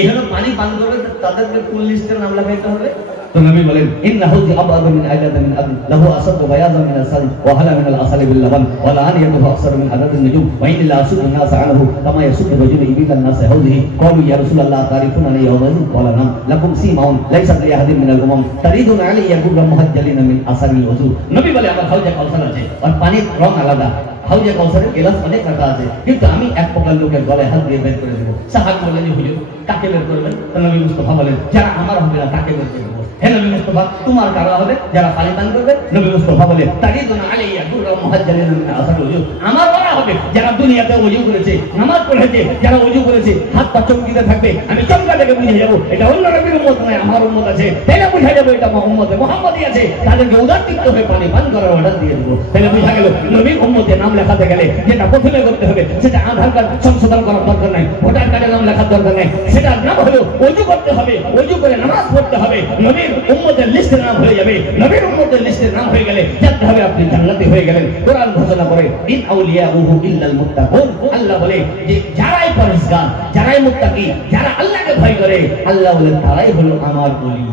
এখানে পানি পান করবে তাদেরকে কোন লিস্টের নাম লাগাইতে হবে? তো নবী বলেন ইন্না হুজি আবাদু মিন আজাদ মিন আদ লাহু আসাদু বায়াযান মিন আসাল ওয়া হালা মিন আল-আসali বিল লাবান ওয়া লা আনিয়াতুহু আকসার মিন আদাদ an-nujum ওয়া inna la asuddu an-nas anhu kama yasuddu rajulu ibikan nas hawzihi qalu ya rasulullah ta'rifuna li yawmin qala nam lakum simaun laysa li ahadin min al-umam taridun alayya gurra muhajjalina min asari al-wudu। নবী বলে আমার হাউজে কাউসার আছে, আর পানির রং আলাদা। হাউজে কাউসারের গিলাস অনেক রাখা আছে, কিন্তু আমি এক প্রকার লোকের গলায় হাত দিয়ে বের করে দেবো। সাহাবী বললেন হুজুর কাকে বের করবেন? তো নবী মুস্তাফা বলেন যারা আমার হবে না তাকে বের করে দেবো। হে নবী মুস্তাফা তোমার কারা হবে? যারা পানি পান করবে। নবী মুস্তাফা বলে তারিদুন আলাইয়া গুররা মুহাজ্জালিনা মিন আসারিল ওযু, আমার ওরা হবে যারা দুনিয়াতে ওযু করেছে, নামাজ পড়েছে, যারা ওযু করেছে, হাত পা চমকিতে থাকবে। আমি চমকা দেখে বুঝে যাবো এটা অন্য নবীর উম্মত নয়, আমার উম্মত আছে। তাহলে বুঝা যাবে এটা উম্মতে মুহাম্মাদি আছে, তাদেরকে উদারতিক্ত হয়ে পানি পান করার অর্ডার দিয়ে দেবো। তাহলে বুঝা গেল নবীর উম্মতে নামাজ নাম লেখাতে গেলে যেটা প্রথমে করতে হবে সেটা আধার কার্ড সংশোধন করার দরকার নাই, ভোটার কার্ডে নাম লেখার দরকার নাই, সেটার নাম হলো ওযু করতে হবে, ওযু করে নামাজ পড়তে হবে, নবীর উম্মতের লিস্টে নাম হয়ে যাবে। নবীর উম্মতের লিস্টে নাম হয়ে গেলে জানতে হবে আপনি জান্নাতি হয়ে গেলেন। কোরআন ঘোষণা করে ইন আউলিয়াউহু ইল্লাল মুত্তাকুন, আল্লাহ বলে যে যারাই পরহেজগার, যারাই মুত্তাকি, যারা আল্লাহকে ভয় করে, আল্লাহ বলে তারাই হলো আমার ওলি।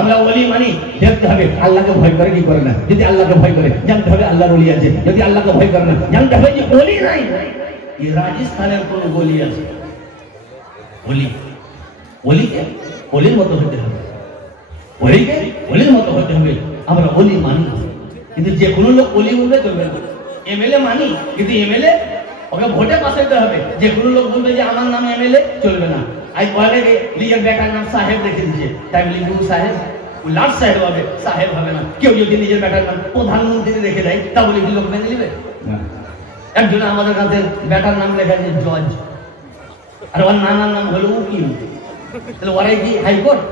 আমরা ওলি মানি দেখতে হবে আল্লাহকে ভয় করে কি করে না। যদি আল্লাহকে ভয় করে জানতে হবে আল্লাহর ওলি আছে, যদি আল্লাহকে ভয় করে না জানতে হবে যে ওলি নাই। এই রাজস্থানের কোন ওলি আছে? ওলি ওলিকে ওলির মতো হতে হবে, ওলিকে ওলির মতো হতে হবে। আমরা ওলি মানি কিন্তু যে কোনো লোক ওলি বলবে চলবে না। এমএলএ মানি কিন্তু এমএলএ ওকে ভোটে পাশে দিতে হবে। যে কোনো লোক বলবে যে আমার নাম এমএলএ চলবে না। আজ বলে নিজের বেটার নাম সাহেব রেখে দিচ্ছে, তাই বলি সাহেব লাট সাহেব হবে, সাহেব হবে না। কেউ যদি নিজের বেটার নাম প্রধানমন্ত্রী রেখে দেয় তা বলে কি লোক মেনে নেবে? একজন আমাদের কাছে বেটার নাম লেখা আছে জজ, আর ওর নানার নাম হলো উকিল। তাহলে ওরাই কি হাইকোর্ট?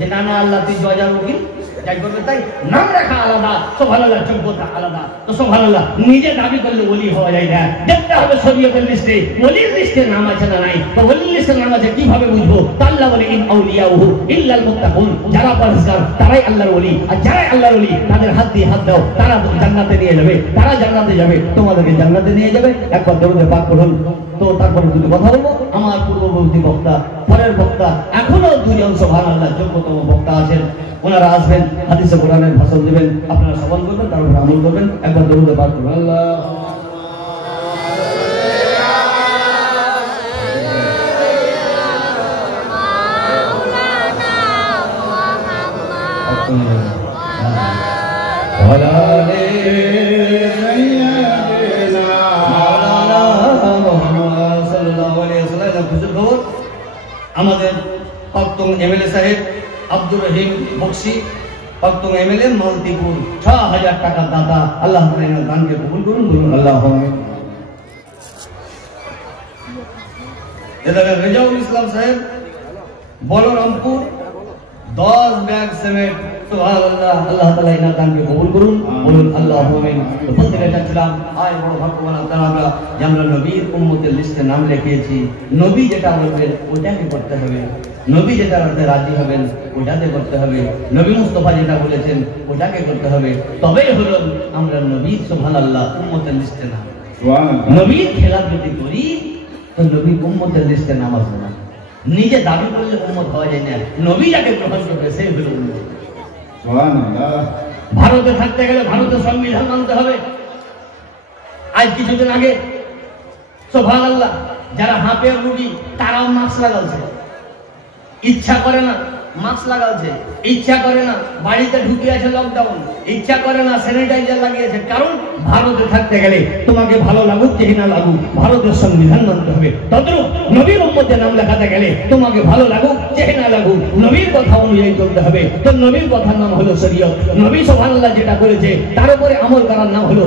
যে নানা আল্লাহ তুই জজ আর উকিল যাই করবে, তাই নাম রেখা আলাদা, সুবহানাল্লাহ, যোগ্যতা আলাদা। তো সুবহানাল্লাহ নিজে দাবি করলে ওলি হওয়া যায় না, দেখতে হবে শরীয়তের লিস্টে ওলির লিস্টে নাম আছে না নাই। তো ওলির লিস্টে নাম আছে কিভাবে বুঝবো? আল্লাহ বলে ইন আউলিয়াউহু ইল্লাল মুত্তাকুন, যারা পরহেজগার তারাই আল্লাহর ওলি, আর যারাই আল্লাহর ওলি তাদের হাত দিয়ে হাত দাও, তারা জান্নাতে নিয়ে যাবে, তারা জান্নাতে যাবে, তোমাদেরকে জান্নাতে নিয়ে যাবে। একবার দরুদে পাক পড়ুন। তো তারপরে দুটো কথা বলবো। আমার পূর্ববর্তী বক্তা, পরের বক্তা, এখনো দুজন সুবহানাল্লাহ যোগ্যতম বক্তা আছেন, ওনারা আসবেন, হাদিসে কোরআনের ভাষণ দিবেন, আপনারা শ্রবণ করবেন, তার উপর আমল করবেন। একবার দরুদে পাক করুন। আল্লাহ আমাদের প্রাক্তন এমএলএ সাহেব আব্দুর রহিম বক্সি, প্রাক্তন এমএলএ মালতীপুর, ৬,০০০ টাকার দাতা। আল্লাহ তাআলা দানকে কবুল করুন, বলুন আল্লাহু আমিন। এদিকে রেজাউল ইসলাম সাহেব বলরামপুর, 10 ব্যাগ সিমেন্ট। সুবহানাল্লাহ, আল্লাহ তাআলা ইনার দানকে কবুল করুন, বলুন আল্লাহু আমিন। তো বলতে চাচ্ছিলাম আয় বড় ভাগ্যবান আপনারা যে আমরা নবীর উম্মতের লিস্টে নাম লিখিয়েছি। নবী যেটা বলবেন ওটাকে করতে হবে, নবী যেটা বলতে রাজি হবেন ওটাতে করতে হবে, নবী মুস্তাফা যেটা বলেছেন ওটাকে করতে হবে। তবেই হলো আমরা নবীর সুবহানাল্লাহ উম্মতের লিস্টে নাম। নবীর খেলাফ যদি করি তো নবীর উম্মতের লিস্টে নাম আসবে না। নিজে দাবি করলে উম্মত হওয়া যায় না, নবী যাকে গ্রহণ করবে সেই হলো উম্মত। ভারতে থাকতে গেলে ভারতের সংবিধান মানতে হবে। আজ কিছুদিন আগে সুবহানাল্লাহ যারা হাঁপের রোগী তারাও মাস্ক লাগাচ্ছে, ইচ্ছা করে না মাস্ক লাগাচ্ছে, ইচ্ছা করে না বাড়িতে ঢুকে আছে লকডাউন, ইচ্ছা করে না স্যানিটাইজার লাগিয়েছে। কারণ ভারতে থাকতে গেলে তোমাকে ভালো লাগুক চাই না লাগুক ভারতের সংবিধান মানতে হবে। তদ্রূপ নবীর উম্মতে নাম লেখাতে গেলে তোমাকে ভালো লাগুক চাই না লাগুক নবীর কথা অনুযায়ী চলতে হবে। তো নবীর কথার নাম হলো শরীয়ত। নবী সুবহানাল্লাহ যেটা করেছে তার উপরে আমল করার নাম হলো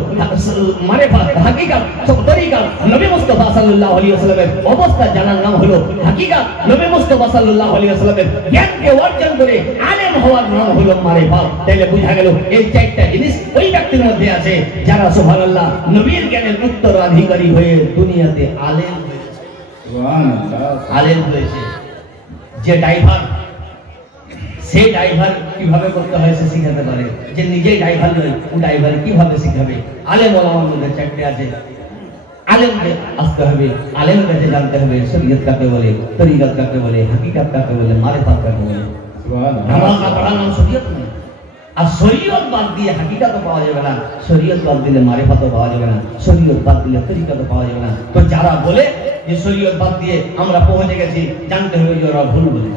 মারিফাত, হাকিকাত, তরিকাত। নবী মুস্তাফা সাল্লাল্লাহু আলাইহি ওয়াসাল্লামের অবস্থা জানার নাম হলো হাকিকাত। নবী মুস্তাফা সাল্লাল্লাহু আলাইহি ওয়াসাল্লামের জ্ঞানকে অর্জন করে আলেম হওয়ার নাম হলো মারিফাত। তাহলে বোঝা গেল এই চারটা জিনিস ওই ব্যক্তির মধ্যে আছে যারা সুবহানাল্লাহ নবীর জ্ঞানের উত্তরাধিকারী হয়ে দুনিয়াতে আলেম হয়েছে। সুবহানাল্লাহ, আলেম হয়েছে। যে ড্রাইভার, সেই ড্রাইভার কিভাবে করতে হয় সে শিখাতে পারে। যে নিজেই ড্রাইভার নয় ও ড্রাইভার কিভাবে শিখাবে? আলেম ওলামার মধ্যে চারটে আছে। আলেমকে আসতে হবে, আলেমের কাছে জানতে হবে শরীয়ত কাকে বলে, তরিকত কাকে বলে, হাকিকত কাকে বলে, মারিফাত কাকে বলে। নামাজ না পড়ার নাম শরীয়ত নয়। আর শরীয়ত বাদ দিয়ে হাকিকত পাওয়া যাবে না, শরীয়ত বাদ দিলে মারিফাতও পাওয়া যাবে না, শরীয়ত বাদ দিলে তরিকত পাওয়া যাবে না। তো যারা বলে যে শরীয়ত বাদ দিয়ে আমরা পৌঁছে গেছি, জানতে হবে যে ওরা ভুল বলে।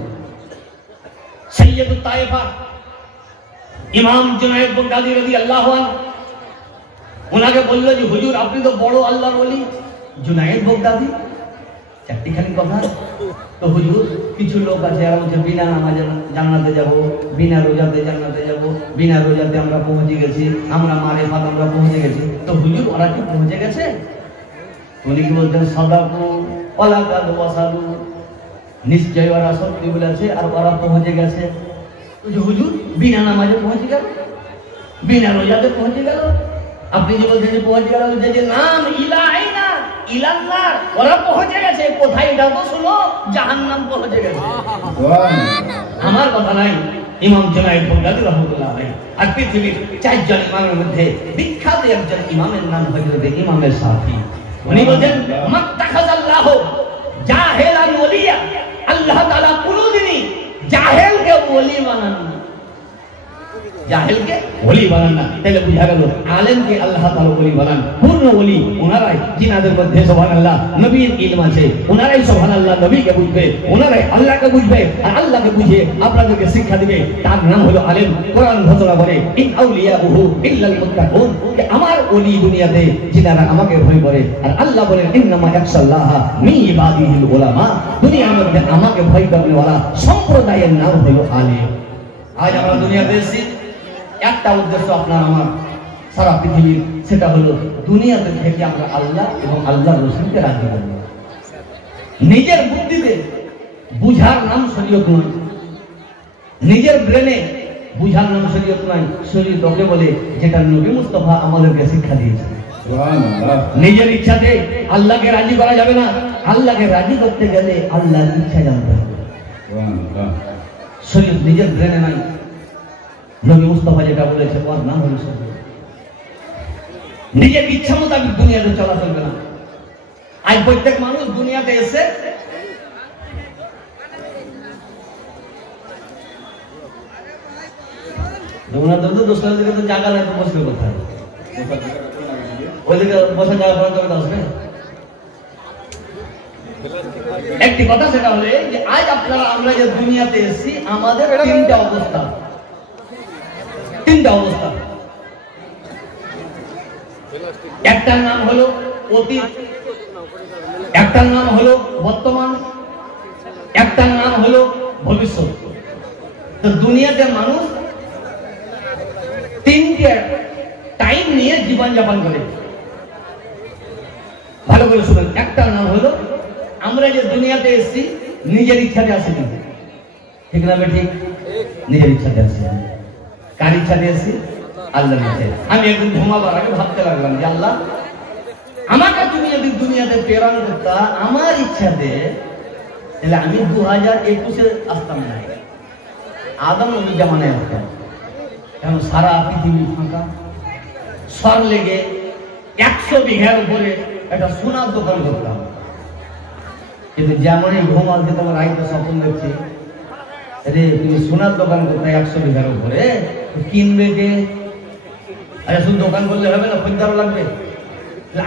সৈয়দুত তায়েফা ইমাম জুনায়েদ বাগদাদি রাদিয়াল্লাহু আনহু, ওনাকে বললো যে হুজুর আপনি তো বড় আল্লাহর ওলি জুনায়েদ বাগদাদি, চারটিখানি কথা। তো হুজুর কিছু লোক আছে আর বলছে বিনা নামাজে জান্নাতে যাব, বিনা রোজাতে জান্নাতে যাব, বিনা রোজাতে আমরা পৌঁছে গেছি, আমরা মারিফাত আমরা পৌঁছে গেছি। তো হুজুর ওরা কি পৌঁছে গেছে? উনি কি বলছেন সাদাকু ওয়ালা কাযু ওয়াসাদু, নিশ্চয় ওরা সত্যি বলেছে আর ওরা পৌঁছে গেছে। হুজুর বিনা নামাজে পৌঁছে গেল, বিনা রোজাতে পৌঁছে গেল, আপনি যে বলছেন যে পৌঁছে গেল, যে নাম ইলাহি না ইলাল্লাহ, ওরা পৌঁছে গেছে কোথায় এটা তো শুনো, জাহান্নাম পৌঁছে গেছে। আমার কথা নাই, ইমাম জুনায়েদ বাগদাদী রাহমাতুল্লাহ আলাইহি। আর পৃথিবীর 4 জন ইমামের মধ্যে বিখ্যাত একজন ইমামের নাম হযরত ইমাম শাফিঈ। উনি বলেন মাত্তাখাযাল্লাহু জাহিলান ওলিয়া, আল্লাহ তাআলা কোনদিনই জাহেলকে ওলি বানান না, জাহেলকে ওলি বানান না। তাহলে বুঝা গেল আলেমকে আল্লাহ তাআলা ওলি বানান। পূর্ণ ওলি ওনারাই জিনাদের মধ্যে সুবহানাল্লাহ নবীর ইলম আছে, ওনারাই সুবহানাল্লাহ নবীকে বুঝবে, ওনারাই আল্লাহকে বুঝবে, আর আল্লাহকে বুঝিয়ে আপনাদেরকে শিক্ষা দিবে। তার নাম হলো আলেম। কোরআন ঘোষণা করে ইন আউলিয়াহু ইল্লাল মুত্তাকুন, যে আমার ওলি দুনিয়াতে জিনারা আমাকে ভয় করে। আর আল্লাহ বলেন ইন্নামা ইয়াখশাল্লাহ মিন ইবাদিহিল উলামা, দুনিয়ার মধ্যে আমাকে ভয় করেওয়ালা সম্প্রদায়ের নাম হলো আলেম। আজ আমরা দুনিয়াতে এসেছি একটা উদ্দেশ্য আপনার আমার সারা পৃথিবীর, সেটা হলো দুনিয়াতে থেকে আমরা আল্লাহ এবং আল্লাহর রাসূলকে রাজি করব। নিজের বুদ্ধিতে বুঝার নাম শরীয়ত নয়, নিজের ব্রেনে বুঝার নাম শরীয়ত নয়। শরীয়ত ওকে বলে যেটা নবী মুস্তাফা আমাদেরকে শিক্ষা দিয়েছে। নিজের ইচ্ছাতে আল্লাহকে রাজি করা যাবে না। আল্লাহকে রাজি করতে গেলে আল্লাহর ইচ্ছা জানতে হবে। শরীয়ত নিজের ব্রেনে নাই, নবী মুস্তাফা যেটা বলেছে ওর নাম হলো শরীয়ত। নিজের ইচ্ছা মোতাবেক দুনিয়াতে চলা চলবে না। আজ প্রত্যেক মানুষ দুনিয়াতে এসে দিকে তো জায়গা নাই, বসবে কোথায়? ওইদিকে বসার জায়গা করে তবে আসবে। একটি কথা সেটা হলে যে আজ আপনারা আমরা যে দুনিয়াতে এসেছি আমাদের তিনটা অবস্থা। একটার নাম হলো অতীত, একটার নাম হলো বর্তমান, একটার নাম হলো ভবিষ্যৎ। তো দুনিয়াতে মানুষ তিনটে টাইম নিয়ে জীবন যাপন করে। ভালো করে শুনুন, একটার নাম হলো আমরা যে দুনিয়াতে এসেছি নিজের ইচ্ছাতে আসিনি, ঠিক না ঠিক? নিজের ইচ্ছাতে আসি। কার ইচ্ছাতে এসেছি? আল্লাহর ইচ্ছাতে। আমি একদিন ঘুমাবার আগে ভাবতে লাগলাম যে আল্লাহ আমাকে তুমি যদি দুনিয়াতে প্রেরণ করতা আমার ইচ্ছাতে, তাহলে আমি 2021-এ আসতাম না, আদম নবী জামানায় আসতাম। কারণ সারা পৃথিবী ফাঁকা, সর লেগে 100 বিঘার উপরে একটা সোনার দোকান করতাম। কিন্তু যেমনই ঘুম আসছে তোমার রাইতে স্বপ্ন দেখছি, রে তুমি সোনার দোকান করতে 100 বিঘার উপরে, কিনবে কে? আরে শুধু দোকান করলে হবে না, খরিদ্দার লাগবে।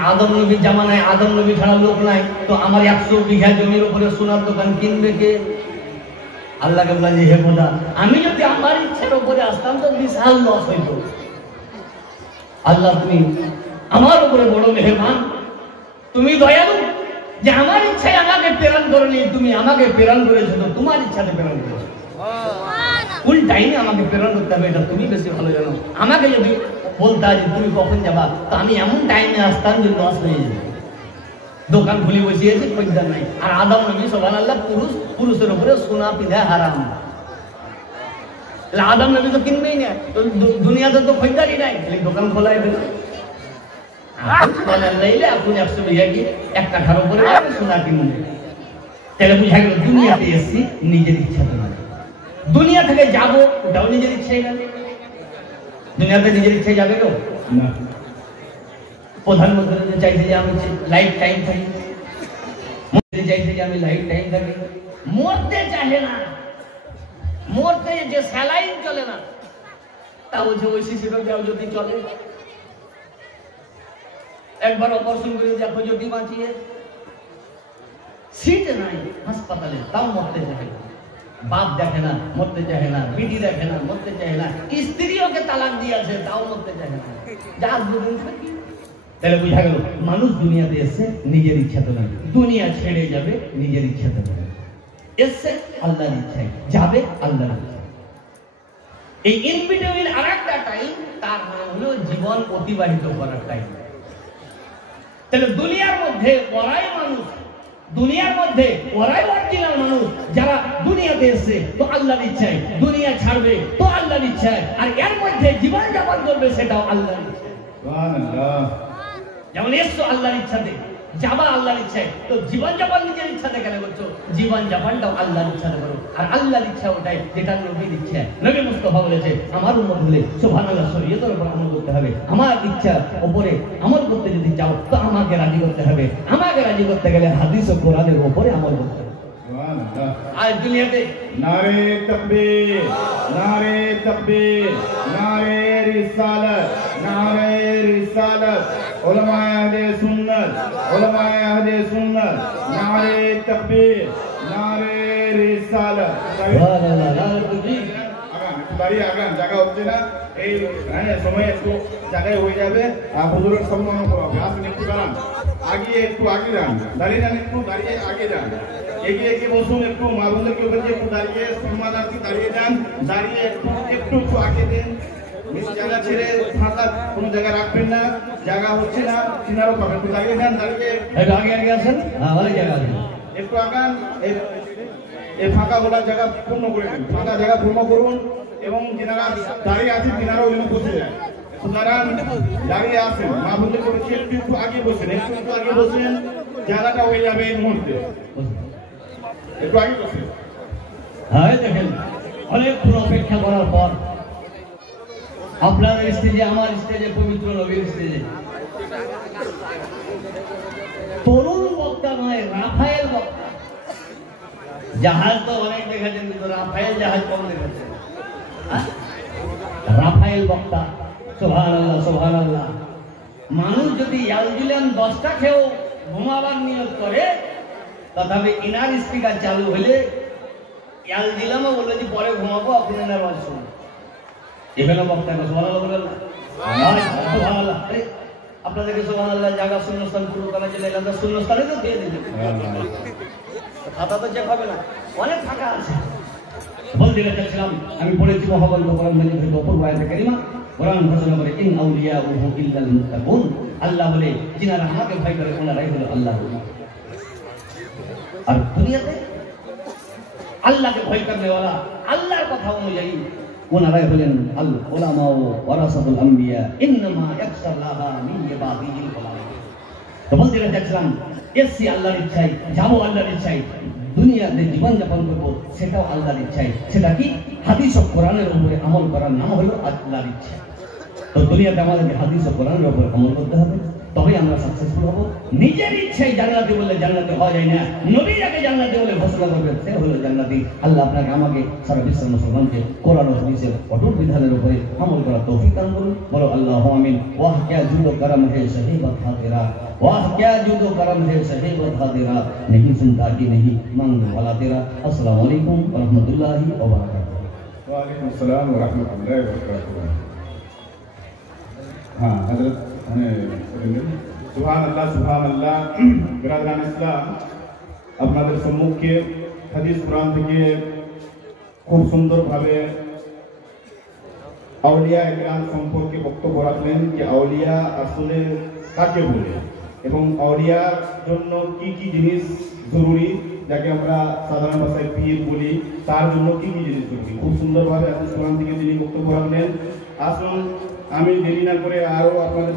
আদম নবীর জামানায় আদম নবী ছাড়া লোক নাই, তো আমার 100 বিঘা জমির উপরে সোনার দোকান কিনবে কে? আল্লাহকে বলা যে হে খোদা, আমি যদি আমার ইচ্ছার উপরে আসতাম তো বিশাল লস হইত। আল্লাহ তুমি আমার উপরে বড় মেহেরবান, তুমি দয়ালু, যে আমার ইচ্ছায় আমাকে প্রেরণ করনি, তুমি আমাকে প্রেরণ করেছো, তো তোমার ইচ্ছাতে প্রেরণ করেছো। কোন টাইমে আমাকে প্রেরণ করতে হবে এটা তুমি বেশি ভালো জানো। আমাকে যদি বলতা যে তুমি কখন যাবা, তো আমি এমন টাইমে আসতাম যে লস হয়ে যেত। দোকান খুলে বসিয়েছে, খরিদ্দার নাই। আর আদম নবী সুবহানাল্লাহ পুরুষের উপরে সোনা পিঁধা হারাম। আদম নবী তো কিনবেই না, তো দুনিয়াতে তো খরিদ্দারই নাই, দোকান খোলাই দিল। আপনি 100 বিঘা কি এক কাঠার উপরে সোনা কিনবে। তাহলে বুঝা গেল দুনিয়াতে এসেছি নিজের ইচ্ছাতে নয়। দুনিয়া থেকে যাবো ওটাও নিজের ইচ্ছাই না। দুনিয়াতে নিজের ইচ্ছাই যাবে কেউ না। প্রধানমন্ত্রী চাইছে যে আমি লাইফ টাইম থাকি, মন্ত্রী চাইছে যে আমি লাইফ টাইম থাকি। মরতে চাহে না, মরতে যে স্যালাইন চলে না, তা বলছে ওই সিস্টেম যদি চলে। একবার অপারেশন করে দেখো যদি বাঁচিয়ে, সিট নাই হাসপাতালে, তাও মরতে চাহে না। বাপ দেখে না, মরতে চাহে না। বিটি দেখে না, মরতে চাহে না। স্ত্রীওকে তালাক দিয়েছে, তাও মরতে চাহে না। যা দুদিন থাকি। তাহলে বুঝা গেল মানুষ দুনিয়াতে এসে নিজের ইচ্ছাতে নয়, দুনিয়া ছেড়ে যাবে নিজের ইচ্ছাতে নয়। এসে আল্লাহর ইচ্ছায় যাবে, আল্লাহর ইচ্ছায়। এই ইনবিটুইন আরেকটা টাইম, তার নাম হলো জীবন অতিবাহিত করার টাইম। তাহলে দুনিয়ার মধ্যে ওরাই মানুষ, দুনিয়ার মধ্যে ওরাই অরিজিনাল মানুষ যারা দুনিয়াতে এসে তো আল্লাহর ইচ্ছায়, দুনিয়া ছাড়বে তো আল্লাহর ইচ্ছায়, আর এর মধ্যে জীবন যাপন করবে সেটাও আল্লাহর ইচ্ছায়। সুবহানাল্লাহ। যেমন এসছো আল্লাহর ইচ্ছাতে, যাবা আল্লাহর ইচ্ছায়, তো জীবন যাপন নিজের ইচ্ছাতে কেন করছো? জীবন যাপনটাও আল্লাহর ইচ্ছাতে করো। আর আল্লাহর ইচ্ছা ওটাই যেটা নবীর ইচ্ছা। নবী মুস্তাফা বলেছে আমার উম্মত হলে সুবহানাল্লাহ শরীয়তের উপর আমল করতে হবে। আমার ইচ্ছা উপরে আমল করতে যদি চাও তো আমাকে রাজি করতে হবে। আমাকে রাজি করতে গেলে হাদিস ও কোরআনের উপরে আমল করতে হবে। সুবহানাল্লাহ। আজ দুনিয়াতে नारे तकबीर, नारे तकबीर, नारे रिसालत, नारे रिसालत, उलमाए अहले सुन्नत, उलमाए अहले सुन्नत, नारे तकबीर, नारे रिसालत। সুবহানাল্লাহ নারে তাকবীর। আগান একটু দাঁড়িয়ে আগান, জায়গা হচ্ছে না, এই সময় একটু জায়গায় হয়ে যাবে, হুজুরের সম্মান করা হবে। আসুন একটু দাঁড়ান, একটু আগে যান, দাঁড়িয়ে যান, একটু দাঁড়িয়ে আগে যান, এগিয়ে এগিয়ে বসুন, একটু মা বোনদেরকে বলছি একটু দাঁড়িয়ে সম্মানার্থী দাঁড়িয়ে যান, দাঁড়িয়ে একটু আগে দেন। জায়গা ছেড়ে ফাঁকা কোনো জায়গা রাখবেন না, জায়গা হচ্ছে না, চিনারও পাবেন। একটু দাঁড়িয়ে যান, দাঁড়িয়ে একটু আগে আগে আসেন। হ্যাঁ অনেক জায়গা আছে। একটু আগান, এই ফাঁকা গোলা জায়গা পূর্ণ করে দিন, ফাঁকা জায়গা পূর্ণ করুন এবং যেনারা দাঁড়িয়ে আছেন তেনারাও যেন বসে যায়। দাঁড়ান, দাঁড়িয়ে আসেন, মা বোনদেরকে বলছি একটু আগে বসেন, একটু আগে বসেন, জায়গাটা হয়ে যাবে এই মুহূর্তে। একটু আগে বসেন। হ্যাঁ দেখেন অনেকক্ষণ অপেক্ষা করার পর আপনাদের স্টেজে, আমার স্টেজে, পবিত্র নবীর স্টেজে তরুণ বক্তা নয়, রাফায়েল বক্তা। জাহাজ তো অনেক দেখেছেন কিন্তু রাফায়েল জাহাজ কম দেখেছেন। রাফায়েল বক্তা, সুবহানাল্লাহ সুবহানাল্লাহ। মানুষ যদি ইয়ালজিলাম 10টা খেয়েও ঘুমাবার নিয়ত করে, তথাপি ইনার স্পিকার চালু হলে ইয়ালজিলামও বলবে যে পরে ঘুমাবো, আপনি এনার আওয়াজ শুনুন। এখানে বক্তা সুবহানাল্লাহ বলেন না? সুবহানাল্লাহ। আপনাদেরকে সুবহানাল্লাহ জায়গা শূন্যস্থান পুরো করার জন্য এলাকা শূন্যস্থানে তো দিয়ে দিলেন, খাতা তো চেক হবে না, অনেক ফাঁকা আছে। বলতে চাচ্ছিলাম, আমি পড়েছি মহাবন্ত কোরআন মাজিদের অপূর্ব আয়াতে কারিমা। কোরআন ঘোষণা করে ইন আউলিয়াউহু ইল্লাল মুত্তাকুন, আল্লাহ বলে যিনারা আমাকে ভয় করে ওনারাই হলো আল্লাহর ওলি। আর দুনিয়াতে আল্লাহকে ভয় করনেওয়ালা, আল্লাহর কথা অনুযায়ী ওনারাই হলেন আল উলামা ওয়ারাসাতুল আম্বিয়া ইন্নামা ইয়াখশাল্লাহা মিন ইবাদিহিল উলামা। তো বলতে চাচ্ছিলাম এসছি আল্লাহর ইচ্ছায়, যাবো আল্লাহর ইচ্ছায়, দুনিয়াতে জীবন যাপন করবো সেটাও আল্লাহর ইচ্ছায়। সেটা কি? হাদিস ও কোরআনের উপরে আমল করার নাম হলো আল্লাহর ইচ্ছা। তো দুনিয়াতে আমাদেরকে হাদিস ও কোরআনের উপরে আমল করতে হবে, তবেই আমরা সাকসেসফুল হব। নিজের ইচ্ছায় জান্নাতি বলে জান্নাতে হওয়া যায় না। নবী যাকে জান্নাতি বলে ঘোষণা করবে সে হলো জান্নাতি। আল্লাহ আপনাকে আমাকে সারা বিশ্বের মুসলমানকে কোরআন ও হাদিসের অটুট বিধানের উপরে আমল করার তৌফিক দান করুন। বলো আল্লাহু আমিন। ওয়াহ क्या जुदो करम है सही बता तेरा, वाह क्या जुदो करम है सही बता तेरा, नहीं सुनता कि नहीं मांग वाला तेरा। अस्सलामु अलैकुम व रहमतुल्लाहि व बरकातहू। वा अलैकुम अस्सलाम व रहमतुल्लाहि व बरकातहू। हाँ हजरत সুবহানাল্লাহ সুবহানাল্লাহ। বিরাদরান ইসলাম, আপনাদের সম্মুখে হাদিস কোরআন থেকে খুব সুন্দরভাবে আউলিয়া একরাম সম্পর্কে বক্তব্য রাখলেন যে আউলিয়া আসলে কাকে বলে এবং আউলিয়ার জন্য কি কি জিনিস জরুরি, যাকে আমরা সাধারণ ভাষায় পীর বলি, তার জন্য কি কি জিনিস জরুরি খুব সুন্দরভাবে হাদিস কোরআন থেকে তিনি বক্তব্য রাখলেন। আসুন আমি দেরি না করে আরো আপনাদের